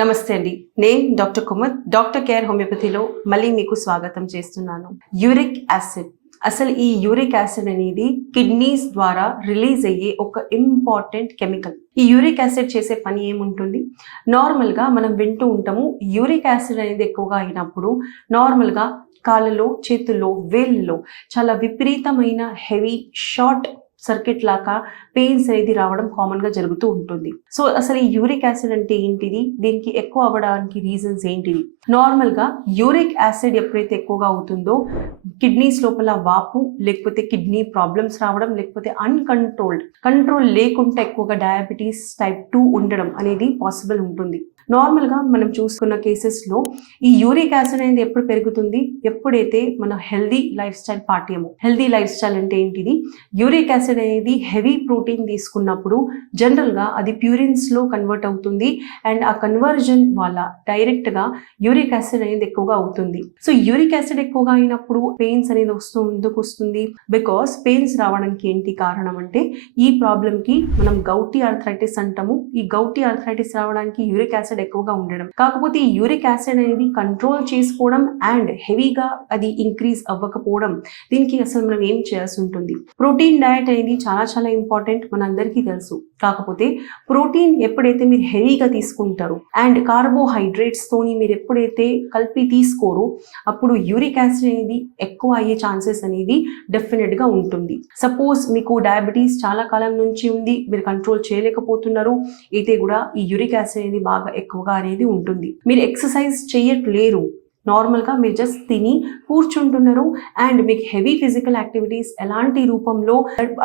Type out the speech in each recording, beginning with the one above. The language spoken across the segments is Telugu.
నమస్తే అండి. నేను డాక్టర్ కుమర్ డాక్టర్ కేర్ హోమియోపతిలో మళ్ళీ మీకు స్వాగతం చేస్తున్నాను. Uric acid. అసలు ఈ యూరిక్ యాసిడ్ అనేది కిడ్నీస్ ద్వారా రిలీజ్ అయ్యే ఒక ఇంపార్టెంట్ కెమికల్. ఈ యూరిక్ యాసిడ్ చేసే పని ఏముంటుంది? నార్మల్గా మనం వింటూ ఉంటాము యూరిక్ యాసిడ్ అనేది ఎక్కువగా అయినప్పుడు నార్మల్గా కాళ్ళలో చేతుల్లో వేళ్ళలో చాలా విపరీతమైన హెవీ షార్ట్ సర్కిట్ లాగా పెయిన్స్ అనేది రావడం కామన్గా జరుగుతూ ఉంటుంది. సో అసలు ఈ యూరిక్ యాసిడ్ అంటే ఏంటిది? దీనికి ఎక్కువ అవ్వడానికి రీజన్స్ ఏంటిది నార్మల్గా యూరిక్ యాసిడ్ ఎప్పుడైతే ఎక్కువగా అవుతుందో కిడ్నీస్ లోపల వాపు లేకపోతే కిడ్నీ ప్రాబ్లమ్స్ రావడం లేకపోతే అన్కంట్రోల్డ్ కంట్రోల్ లేకుండా ఎక్కువగా డయాబెటీస్ టైప్ టూ ఉండడం అనేది పాసిబుల్ ఉంటుంది. నార్మల్గా మనం చూసుకున్న కేసెస్లో ఈ యూరిక్ యాసిడ్ అనేది ఎప్పుడు పెరుగుతుంది? ఎప్పుడైతే మన హెల్దీ లైఫ్ స్టైల్ పాఠ్యము హెల్దీ లైఫ్ స్టైల్ అంటే ఏంటిది? యూరిక్ యాసిడ్ అనేది హెవీ ప్రోటీన్ తీసుకున్నప్పుడు జనరల్గా అది ప్యూరిన్స్లో కన్వర్ట్ అవుతుంది. అండ్ ఆ కన్వర్జన్ వల్ల డైరెక్ట్గా యూరిక్ యాసిడ్ అనేది ఎక్కువగా అవుతుంది. సో యూరిక్ యాసిడ్ ఎక్కువగా అయినప్పుడు పెయిన్స్ అనేది వస్తూ ఎందుకు వస్తుంది? బికాస్ పెయిన్స్ రావడానికి ఏంటి కారణం అంటే ఈ ప్రాబ్లంకి మనం గౌటీ ఆర్థరైటిస్ అంటాము. ఈ గౌటీ ఆర్థరైటిస్ రావడానికి యూరిక్ యాసిడ్ ఎక్కువగా ఉండడం. కాకపోతే ఈ యూరిక్ యాసిడ్ అనేది కంట్రోల్ చేసుకోవడం అండ్ హెవీగా అది ఇంక్రీజ్ అవ్వకపోవడం దీనికి అసలు మనం ఏం చేయాల్సి ఉంటుంది? ప్రోటీన్ డయట్ అనేది చాలా చాలా ఇంపార్టెంట్ మనందరికీ తెలుసు. కాకపోతే ప్రోటీన్ ఎప్పుడైతే మీరు హెవీగా తీసుకుంటారు అండ్ కార్బోహైడ్రేట్స్తోని మీరు ఎప్పుడైతే కలిపి తీసుకోరు అప్పుడు యూరిక్ యాసిడ్ అనేది ఎక్కువ అయ్యే ఛాన్సెస్ అనేది డెఫినెట్గా ఉంటుంది. సపోజ్ మీకు డయాబెటీస్ చాలా కాలం నుంచి ఉంది మీరు కంట్రోల్ చేయలేకపోతున్నారు అయితే కూడా ఈ యూరిక్ యాసిడ్ అనేది బాగా ఎక్కువగా అనేది ఉంటుంది. మీరు ఎక్సర్సైజ్ చేయట్లేరు నార్మల్గా మీరు జస్ట్ తిని కూర్చుంటున్నారు. అండ్ మీకు హెవీ ఫిజికల్ యాక్టివిటీస్ ఎలాంటి రూపంలో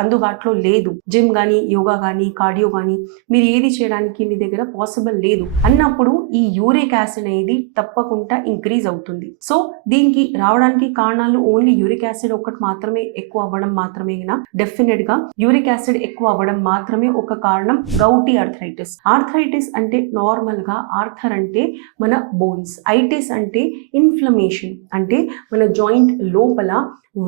అందుబాటులో లేదు. జిమ్ కానీ యోగా కానీ కార్డియో కానీ మీరు ఏది చేయడానికి మీ దగ్గర పాసిబుల్ లేదు. అన్నప్పుడు ఈ యూరిక్ యాసిడ్ అనేది తప్పకుండా ఇంక్రీజ్ అవుతుంది. సో దీనికి రావడానికి కారణాలు ఓన్లీ యూరిక్ యాసిడ్ ఒకటి మాత్రమే ఎక్కువ అవ్వడం మాత్రమే డెఫినెట్గా యూరిక్ యాసిడ్ ఎక్కువ అవ్వడం మాత్రమే ఒక కారణం గౌటీ ఆర్థరైటిస్ ఆర్థరైటిస్ అంటే నార్మల్గా ఆర్థర్ అంటే మన బోన్స్ ఐటిస్ అంటే ఇన్ఫ్లమేషన్ అంటే మన జాయింట్ లోపల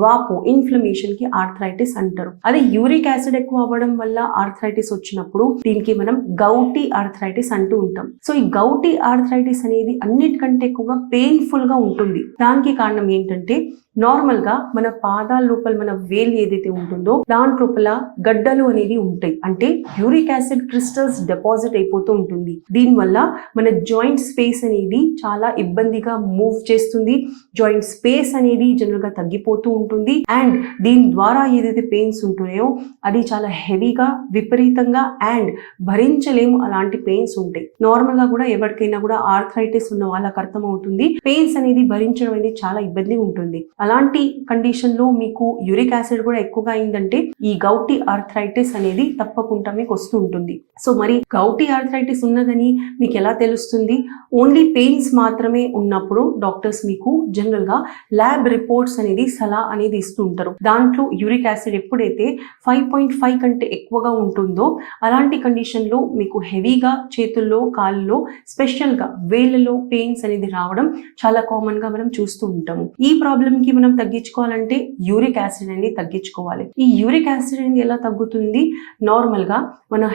వాపు ఇన్ఫ్లమేషన్కి ఆర్థరైటిస్ అంటారు. అదే యూరిక్ యాసిడ్ ఎక్కువ అవ్వడం వల్ల ఆర్థరైటిస్ వచ్చినప్పుడు దీనికి మనం గౌటీ ఆర్థరైటిస్ అంటూ ఉంటాం. సో ఈ గౌటీ ఆర్థరైటిస్ అనేది అన్నిటికంటే ఎక్కువగా పెయిన్ఫుల్గా ఉంటుంది. దానికి కారణం ఏంటంటే నార్మల్గా మన పాదాల లోపల మన వేలు ఏదైతే ఉంటుందో దాని లోపల గడ్డలు అనేది ఉంటాయి. అంటే యూరిక్ యాసిడ్ క్రిస్టల్స్ డిపాజిట్ అయిపోతూ ఉంటుంది. దీనివల్ల మన జాయింట్ స్పేస్ అనేది చాలా ఇబ్బందిగా మూవ్ చేస్తుంది. జాయింట్ స్పేస్ అనేది జనరల్గా తగ్గిపోతూ ఉంటుంది. అండ్ దీని ద్వారా ఏదైతే పెయిన్స్ ఉంటున్నాయో అది చాలా హెవీగా విపరీతంగా అండ్ భరించలేము అలాంటి పెయిన్స్ ఉంటాయి. నార్మల్గా కూడా ఎవరికైనా కూడా ఆర్థరైటిస్ ఉన్న వాళ్ళకి అర్థమవుతుంది. పెయిన్స్ అనేది భరించడం అనేది చాలా ఇబ్బంది ఉంటుంది. అలాంటి కండిషన్లో మీకు యూరిక్ యాసిడ్ కూడా ఎక్కువగా అయిందంటే ఈ గౌటీ ఆర్థరైటిస్ అనేది తప్పకుండా మీకు వస్తూ ఉంటుంది. సో మరి గౌటీ ఆర్థరైటిస్ ఉన్నదని మీకు ఎలా తెలుస్తుంది? ఓన్లీ పెయిన్స్ మాత్రమే ఉన్నప్పుడు డాక్టర్స్ మీకు జనరల్గా ల్యాబ్ రిపోర్ట్స్ అనేది సలహా అనేది ఇస్తూ ఉంటారు. దాంట్లో యూరిక్ యాసిడ్ ఎప్పుడైతే ఫైవ్ పాయింట్ ఫైవ్ కంటే ఎక్కువగా ఉంటుందో అలాంటి కండిషన్లో మీకు హెవీగా చేతుల్లో కాళ్ళలో స్పెషల్గా వేళ్ళలో పెయిన్స్ అనేది రావడం చాలా కామన్గా మనం చూస్తూ ఉంటాము. ఈ ప్రాబ్లమ్కి మనం తగ్గించుకోవాలంటే యూరిక్ యాసిడ్ అనేది తగ్గించుకోవాలి. ఈ యూరిక్ యాసిడ్ అనేది ఎలా తగ్గుతుంది? నార్మల్గా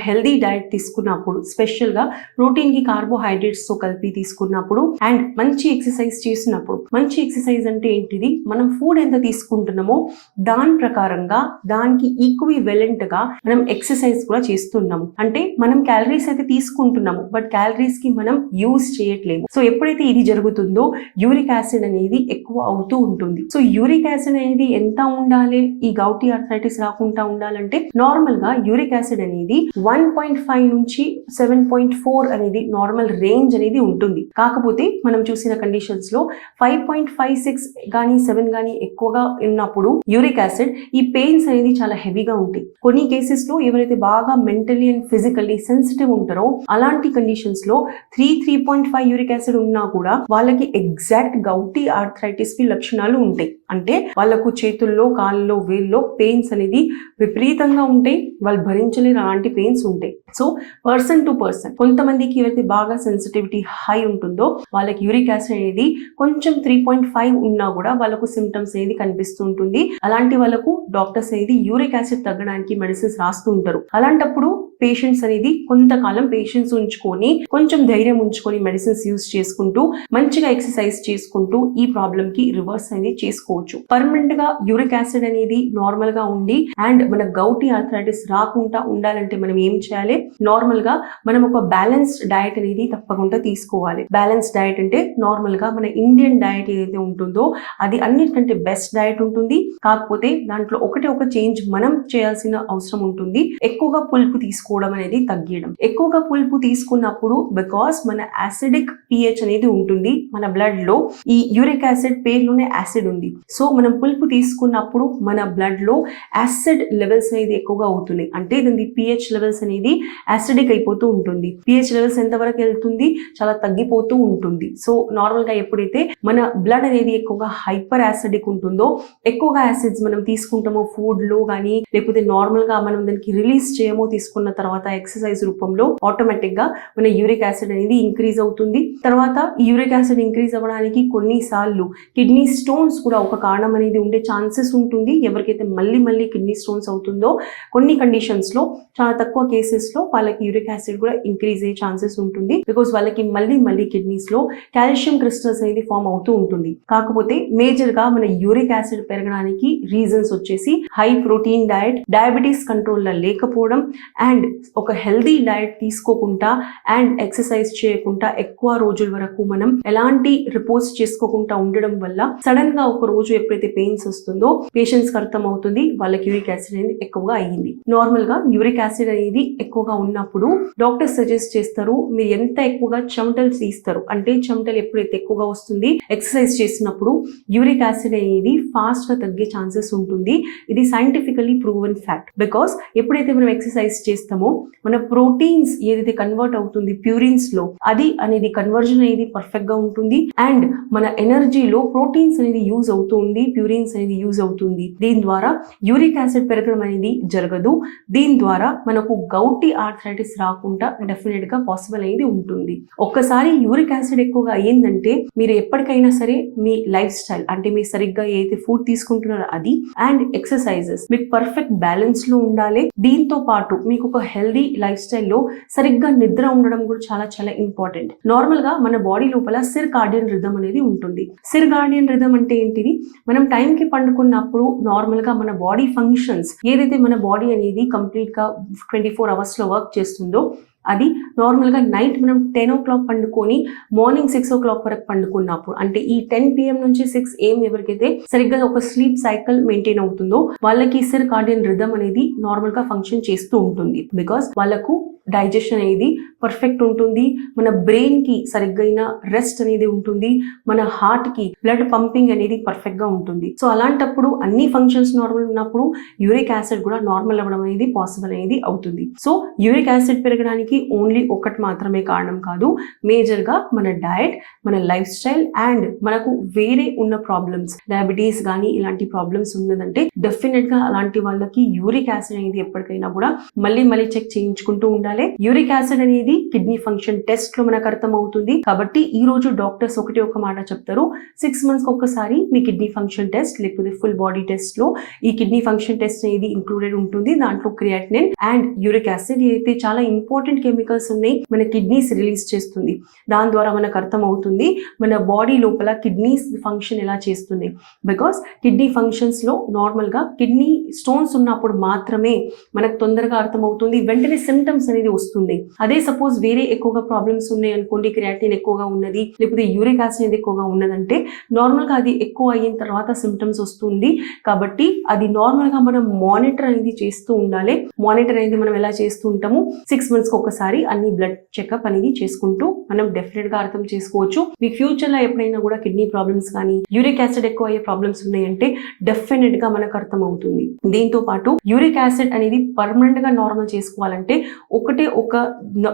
హెల్దీ డైట్ తీసుకున్నప్పుడు స్పెషల్గా ప్రోటీన్కి కార్బోహైడ్రేట్స్తో కలిపి తీసుకున్నప్పుడు అండ్ మంచి ఎక్సర్సైజ్ చేసినప్పుడు. మంచి ఎక్సర్సైజ్ అంటే ఏంటిది? మనం ఫుడ్ ఎంత తీసుకుంటున్నామో దాని ప్రకారంగా దానికి ఈక్వివెలెంట్గా మనం ఎక్సర్సైజ్ కూడా చేస్తున్నాము. అంటే మనం క్యాలరీస్ అయితే తీసుకుంటున్నాము బట్ క్యాలరీస్కి మనం యూజ్ చేయట్లేము. సో ఎప్పుడైతే ఇది జరుగుతుందో యూరిక్ యాసిడ్ అనేది ఎక్కువ అవుతూ ఉంటుంది. సో యూరిక్ యాసిడ్ అనేది ఎంత ఉండాలి? ఈ గౌటీ ఆర్థరైటిస్ రాకుండా ఉండాలంటే నార్మల్గా యూరిక్ యాసిడ్ అనేది వన్ పాయింట్ ఫైవ్ నుంచి సెవెన్ పాయింట్ ఫోర్ అనేది నార్మల్ రేంజ్ అనేది ఉంటుంది. కాకపోతే మనం చూసిన కండిషన్స్లో ఫైవ్ పాయింట్ ఫైవ్ సిక్స్ కానీ సెవెన్ కానీ ఎక్కువగా ఉన్నప్పుడు యూరిక్ యాసిడ్ ఈ పెయిన్స్ అనేది చాలా హెవీగా ఉంటాయి. కొన్ని కేసెస్లో ఎవరైతే బాగా మెంటలీ అండ్ ఫిజికల్లీ సెన్సిటివ్ ఉంటారో అలాంటి కండిషన్స్లో three three point five uric acid ఉన్నా కూడా వాళ్ళకి ఎగ్జాక్ట్ గౌటీ ఆర్థరైటిస్కి లక్షణాలు ఉంటాయి. అంటే వాళ్ళకు చేతుల్లో కాళ్ళలో వేల్లో పెయిన్స్ అనేది విపరీతంగా ఉంటాయి వాళ్ళు భరించలేని అలాంటి పెయిన్స్ ఉంటాయి సో పర్సన్ టు పర్సన్ కొంతమందికి ఎవరైతే బాగా సెన్సిటివిటీ హై ఉంటుందో వాళ్ళకి యూరిక్ యాసిడ్ అనేది కొంచెం త్రీ పాయింట్ ఫైవ్ ఉన్నా కూడా వాళ్ళకు సిమ్టమ్స్ అనేది కనిపిస్తూ ఉంటుంది. అలాంటి వాళ్ళకు డాక్టర్స్ అనేది యూరిక్ యాసిడ్ తగ్గడానికి మెడిసిన్స్ రాస్తూ ఉంటారు. అలాంటప్పుడు పేషెంట్స్ అనేది కొంతకాలం పేషెంట్స్ ఉంచుకొని కొంచెం ధైర్యం ఉంచుకొని మెడిసిన్స్ యూజ్ చేసుకుంటూ మంచిగా ఎక్సర్సైజ్ చేసుకుంటూ ఈ ప్రాబ్లమ్కి రివర్స్ అనేది చేసుకోవచ్చు. పర్మనెంట్గా యూరిక్ యాసిడ్ అనేది నార్మల్గా ఉండి అండ్ మన గౌటీ ఆర్థరైటిస్ రాకుండా ఉండాలంటే మనం ఏం చేయాలి? నార్మల్గా మనం ఒక బ్యాలెన్స్డ్ డయట్ అనేది తప్పకుండా తీసుకోవాలి. బ్యాలెన్స్ డయట్ అంటే నార్మల్గా మన ఇండియన్ డయట్ ఏదైతే ఉంటుందో అది అన్నిటికంటే బెస్ట్ డయట్ ఉంటుంది. కాకపోతే దాంట్లో ఒకటే ఒక చేంజ్ మనం చేయాల్సిన అవసరం ఉంటుంది. ఎక్కువగా పులుపు తీసుకోవడం అనేది తగ్గియడం. ఎక్కువగా పులుపు తీసుకున్నప్పుడు బికాస్ మన యాసిడిక్ పిహెచ్ అనేది ఉంటుంది మన బ్లడ్లో ఈ యూరిక్ యాసిడ్ పేరులోనే యాసిడ్ ఉంది. సో మనం పులుపు తీసుకున్నప్పుడు మన బ్లడ్లో యాసిడ్ లెవెల్స్ అనేది ఎక్కువగా అవుతున్నాయి అంటే దీని పిహెచ్ లెవెల్స్ అనేది యాసిడిక్ అయిపోతూ ఉంటుంది. పిహెచ్ లెవెల్స్ ఎంతవరకు వెళ్తుంది? చాలా తగ్గిపోతూ ఉంటుంది. సో నార్మల్గా ఎప్పుడైతే మన బ్లడ్ అనేది ఎక్కువగా హైపర్ యాసిడిక్ ఉంటుందో ఎక్కువగా యాసిడ్స్ మనం తీసుకుంటామో ఫుడ్లో కానీ లేకపోతే నార్మల్గా మనం దానికి రిలీజ్ చేయమో తీసుకున్న తర్వాత ఎక్సర్సైజ్ రూపంలో ఆటోమేటిక్గా మన యూరిక్ యాసిడ్ అనేది ఇంక్రీజ్ అవుతుంది. తర్వాత ఈ యూరిక్ యాసిడ్ ఇంక్రీజ్ అవ్వడానికి కొన్నిసార్లు కిడ్నీ స్టోన్స్ కూడా ఒక కారణం అనేది ఉండే ఛాన్సెస్ ఉంటుంది. ఎవరికైతే మళ్ళీ మళ్ళీ కిడ్నీ స్టోన్స్ అవుతుందో కొన్ని కండిషన్స్లో చాలా తక్కువ కేసెస్లో వాళ్ళకి యూరిక్ యాసిడ్ కూడా ఇంక్రీజ్ అయ్యే ఛాన్సెస్ ఉంటుంది. బికాస్ వాళ్ళకి మళ్ళీ మళ్ళీ కిడ్నీస్లో కాల్షియం క్రిస్టల్స్ అనేది ఫామ్ అవుతూ ఉంటుంది. కాకపోతే మేజర్గా మన యూరిక్ యాసిడ్ పెరగడానికి రీజన్స్ వచ్చేసి హై ప్రోటీన్ డయట్ డయాబెటీస్ కంట్రోల్లో లేకపోవడం అండ్ ఒక హెల్దీ డైట్ తీసుకోకుండా అండ్ ఎక్సర్సైజ్ చేయకుండా ఎక్కువ రోజుల వరకు మనం ఎలాంటి రిపోర్ట్స్ చేసుకోకుండా ఉండడం వల్ల సడన్గా ఒక రోజు ఎప్పుడైతే పెయిన్స్ వస్తుందో పేషెంట్స్కి అర్థం అవుతుంది వాళ్ళకి యూరిక్ యాసిడ్ అనేది ఎక్కువగా అయ్యింది. నార్మల్గా యూరిక్ యాసిడ్ అనేది ఎక్కువగా ఉన్నప్పుడు డాక్టర్ సజెస్ట్ చేస్తారు మీరు ఎంత ఎక్కువగా చెమటలు తీస్తారు అంటే చెమటలు ఎప్పుడైతే ఎక్కువగా వస్తుంది ఎక్సర్సైజ్ చేసినప్పుడు యూరిక్ యాసిడ్ అనేది ఫాస్ట్గా తగ్గే ఛాన్సెస్ ఉంటుంది. ఇది సైంటిఫికలీ ప్రూవెన్ ఫ్యాక్ట్ బికాస్ ఎప్పుడైతే మనం ఎక్సర్సైజ్ చేస్తాం చేస్తామో మన ప్రోటీన్స్ ఏదైతే కన్వర్ట్ అవుతుంది ప్యూరిన్స్లో అది అనేది కన్వర్జన్ అనేది పర్ఫెక్ట్గా ఉంటుంది. అండ్ మన ఎనర్జీలో ప్రోటీన్స్ అనేది యూజ్ అవుతుంది ప్యూరిన్స్ అనేది యూజ్ అవుతుంది. దీని ద్వారా యూరిక్ యాసిడ్ పెరగడం అనేది జరగదు. దీని ద్వారా మనకు గౌటి ఆర్థరైటిస్ రాకుండా డెఫినెట్గా పాసిబుల్ అనేది ఉంటుంది. ఒక్కసారి యూరిక్ యాసిడ్ ఎక్కువగా అయ్యిందంటే మీరు ఎప్పటికైనా సరే మీ లైఫ్ స్టైల్ అంటే మీరు సరిగ్గా ఏదైతే ఫుడ్ తీసుకుంటున్నారో అది అండ్ ఎక్సర్సైజెస్ మీకు పర్ఫెక్ట్ బ్యాలెన్స్లో ఉండాలి. దీంతో పాటు మీకు ఒక హెల్దీ లైఫ్ స్టైల్లో సరిగ్గా నిద్ర ఉండడం కూడా చాలా చాలా ఇంపార్టెంట్. నార్మల్గా మన బాడీ లోపల సిర్ గార్డియన్ రిథం అనేది ఉంటుంది. సిర్ గార్డియన్ రిథం అంటే ఏంటిది? మనం టైం కి పండుకున్నప్పుడు నార్మల్గా మన బాడీ ఫంక్షన్స్ ఏదైతే మన బాడీ అనేది కంప్లీట్గా ట్వంటీ ఫోర్ అవర్స్లో వర్క్ చేస్తుందో అది నార్మల్గా నైట్ మనం టెన్ ఓ క్లాక్ పండుకొని మార్నింగ్ సిక్స్ ఓ క్లాక్ వరకు పండుకున్నప్పుడు అంటే ఈ టెన్ పిఎం నుంచి సిక్స్ ఏం ఎవరికైతే సరిగ్గా ఒక స్లీప్ సైకిల్ మెయింటైన్ అవుతుందో వాళ్ళకి సిర్ కార్డియన్ రిధమ్ అనేది నార్మల్గా ఫంక్షన్ చేస్తూ ఉంటుంది. బికాస్ వాళ్ళకు డైజెషన్ అనేది పర్ఫెక్ట్ ఉంటుంది. మన బ్రెయిన్కి సరిగ్గైన రెస్ట్ అనేది ఉంటుంది. మన హార్ట్కి బ్లడ్ పంపింగ్ అనేది పర్ఫెక్ట్గా ఉంటుంది. సో అలాంటప్పుడు అన్ని ఫంక్షన్స్ నార్మల్ ఉన్నప్పుడు యూరిక్ యాసిడ్ కూడా నార్మల్ అవ్వడం అనేది పాసిబుల్ అనేది అవుతుంది. సో యూరిక్ యాసిడ్ పెరగడానికి ఓన్లీ ఒకటి మాత్రమే కారణం కాదు. మేజర్గా మన డయట్ మన లైఫ్ స్టైల్ అండ్ మనకు వేరే ఉన్న ప్రాబ్లమ్స్ డయాబెటీస్ కానీ ఇలాంటి ప్రాబ్లమ్స్ ఉన్నదంటే డెఫినెట్గా అలాంటి వాళ్ళకి యూరిక్ యాసిడ్ అనేది ఎప్పటికైనా కూడా మళ్ళీ మళ్ళీ చెక్ చేయించుకుంటూ ఉండాలి. యూరిక్ యాసిడ్ అనేది కిడ్నీ ఫంక్షన్ టెస్ట్లో మనకు అర్థం అవుతుంది కాబట్టి ఈ రోజు డాక్టర్స్ ఒకటి ఒక మాట చెప్తారు. సిక్స్ మంత్స్ ఒక్కసారి మీ కిడ్నీ ఫంక్షన్ టెస్ట్ లేకపోతే ఫుల్ బాడీ టెస్ట్లో ఈ కిడ్నీ ఫంక్షన్ టెస్ట్ అనేది ఇంక్లూడెడ్ ఉంటుంది. దాంట్లో క్రియాటినిన్ అండ్ యూరిక్ యాసిడ్ అయితే చాలా ఇంపార్టెంట్ కెమికల్స్ ఉన్నాయి మన కిడ్నీస్ రిలీజ్ చేస్తుంది. దాని ద్వారా మనకు అర్థం అవుతుంది మన బాడీ లోపల కిడ్నీస్ ఫంక్షన్ ఎలా చేస్తుంది. బికాస్ కిడ్నీ ఫంక్షన్స్లో నార్మల్గా కిడ్నీ స్టోన్స్ ఉన్నప్పుడు మాత్రమే మనకు తొందరగా అర్థమవుతుంది. వెంటనే సిమ్టమ్స్ అనేది వస్తుంది. అదే సపోజ్ వేరే ఎక్కువగా ప్రాబ్లమ్స్ ఉన్నాయి అనుకోండి క్రియాటిన్ ఎక్కువగా ఉన్నది లేకపోతే యూరిక్ యాసిడ్ అనేది ఎక్కువగా ఉన్నదంటే నార్మల్గా అది ఎక్కువ అయిన తర్వాత సిమ్టమ్స్ వస్తుంది. కాబట్టి అది నార్మల్గా మనం మానిటర్ అనేది చేస్తూ ఉండాలి. మానిటర్ అనేది మనం ఎలా చేస్తూ ఉంటాము? సిక్స్ మంత్స్కి ఒకసారి అన్ని బ్లడ్ చెకప్ అనేది చేసుకుంటూ మనం డెఫినెట్గా అర్థం చేసుకోవచ్చు. మీ ఫ్యూచర్లో ఎప్పుడైనా కూడా కిడ్నీ ప్రాబ్లమ్స్ కానీ యూరిక్ యాసిడ్ ఎక్కువ అయ్యే ప్రాబ్లమ్స్ ఉన్నాయంటే డెఫినెట్గా మనకు అర్థం అవుతుంది దీంతో పాటు యూరిక్ యాసిడ్ అనేది పర్మనెంట్గా నార్మల్ చేసుకోవాలంటే ఒకటి ఒక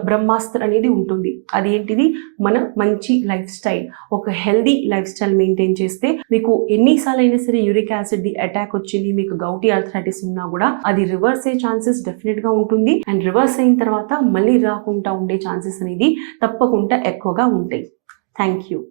బ్రహ్మాస్త్ర అనేది ఉంటుంది. అది ఏంటిది మన మంచి లైఫ్ స్టైల్. ఒక హెల్దీ లైఫ్ స్టైల్ మెయింటైన్ చేస్తే మీకు ఎన్నిసార్లు అయినా సరే యూరిక్ యాసిడ్ ది అటాక్ వచ్చింది మీకు గౌటీ ఆర్థరైటిస్ ఉన్నా కూడా అది రివర్స్ అయ్యే ఛాన్సెస్ డెఫినెట్గా ఉంటుంది. అండ్ రివర్స్ అయిన తర్వాత మళ్ళీ రాకుండా ఉండే ఛాన్సెస్ అనేది తప్పకుండా ఎక్కువగా ఉంటాయి. Thank you.